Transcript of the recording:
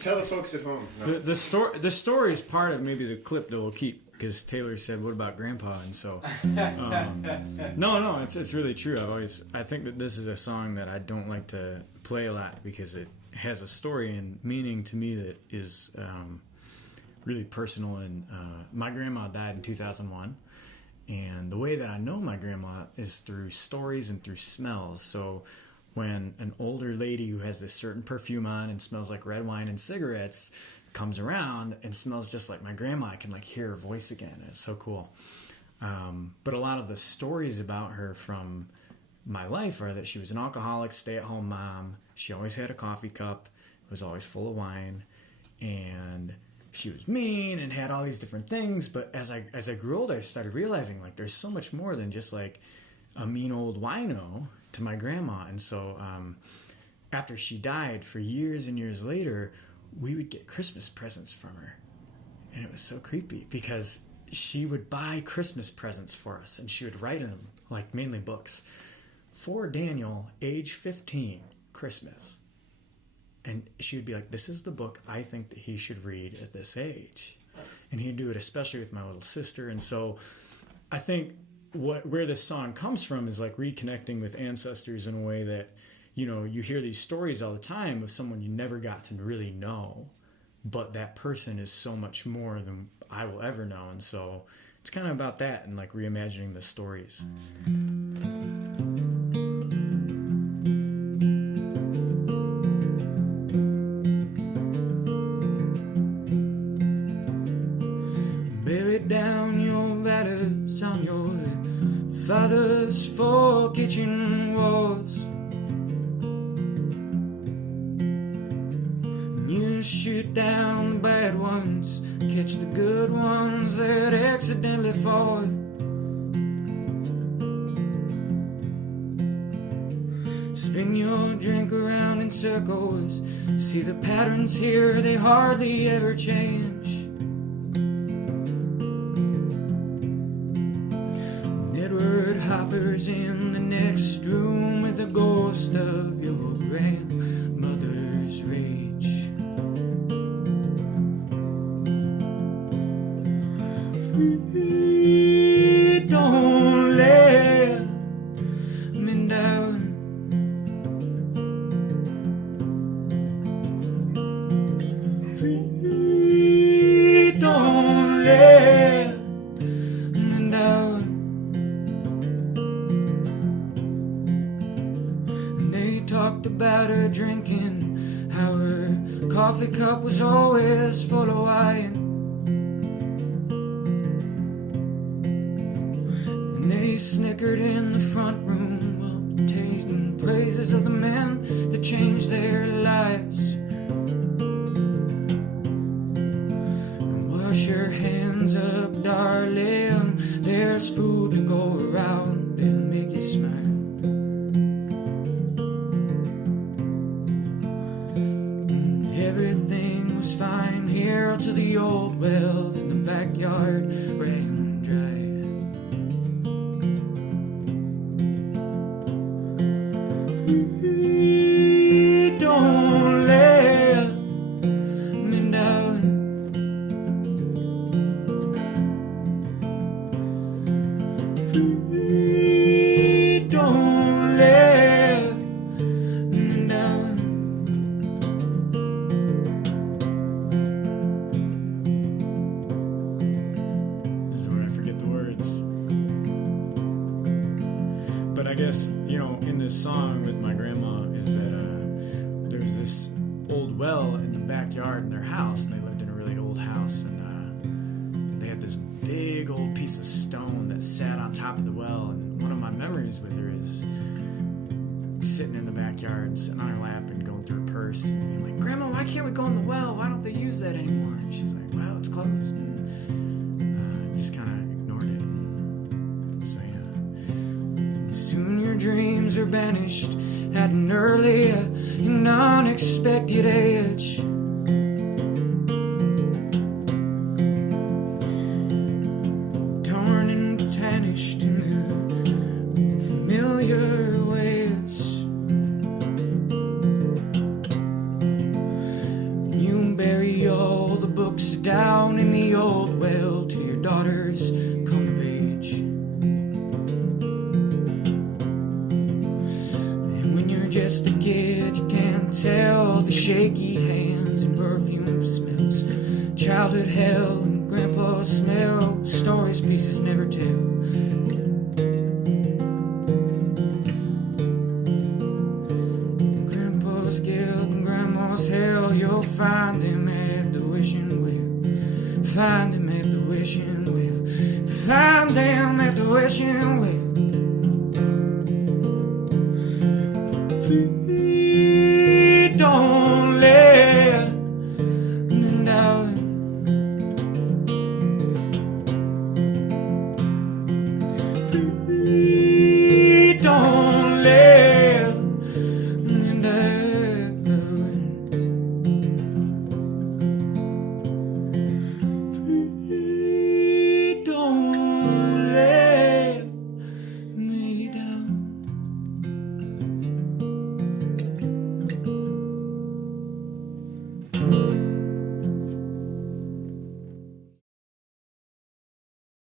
Tell the folks at home. No. The story is part of maybe the clip that we'll keep, because Taylor said, "What about Grandpa?" And so, no, it's really true. I think that this is a song that I don't like to play a lot because it has a story and meaning to me that is really personal. And my grandma died in 2001, and the way that I know my grandma is through stories and through smells. So when an older lady who has this certain perfume on and smells like red wine and cigarettes comes around and smells just like my grandma, I can hear her voice again. It's so cool. But a lot of the stories about her from my life are that she was an alcoholic, stay-at-home mom. She always had a coffee cup. It was always full of wine. And she was mean and had all these different things. But as I grew older, I started realizing there's so much more than just a mean old wino to my grandma. And so after she died, for years and years later, we would get Christmas presents from her. And it was so creepy because she would buy Christmas presents for us, and she would write in them, mainly books. For Daniel, age 15, Christmas. And she would be like, this is the book I think that he should read at this age. And he'd do it especially with my little sister. And so I think where this song comes from is reconnecting with ancestors in a way that, you hear these stories all the time of someone you never got to really know, but that person is so much more than I will ever know. And so it's kind of about that and reimagining the stories. Bury down your letters on your father's four kitchen walls. You shoot down the bad ones, catch the good ones that accidentally fall. Spin your drink around in circles, see the patterns here, they hardly ever change. Edward Hopper's in the next room with the ghost of your grandmother's rage. Don't let me down. Don't let me down. And they talked about her drinking, how her coffee cup was always full of wine. They snickered in the front room while tasting praises of the men that changed their lives. And wash your hands up, darling, there's food to go around, it'll make you smile. And everything was fine here till the old well in the backyard ran dry. Don't let me down. Don't let me down. This is where I forget the words. But I guess, in this song with my grandma is that there was this old well in the backyard in their house, and they lived in a really old house, and they had this big old piece of stone that sat on top of the well. And one of my memories with her is sitting in the backyard, sitting on her lap and going through her purse and being like, "Grandma, why can't we go in the well? Why don't they use that anymore?" And she's like, "Well, it's closed." And just kind of ignored it. And so yeah. Soon your dreams are banished at an early and unexpected age. Torn and tarnished in the familiar ways. You books down in the old well till your daughters come of age. And when you're just a kid, you can't tell the shaky hands and perfume smells, childhood hell and grandpa's smell, stories pieces never tell. Grandpa's guilt and grandma's hell, you'll find him at the wishing well. Find him at the wishing well. Find them at the wishing well. Please don't let me down. Please don't let me down. Please don't let me down.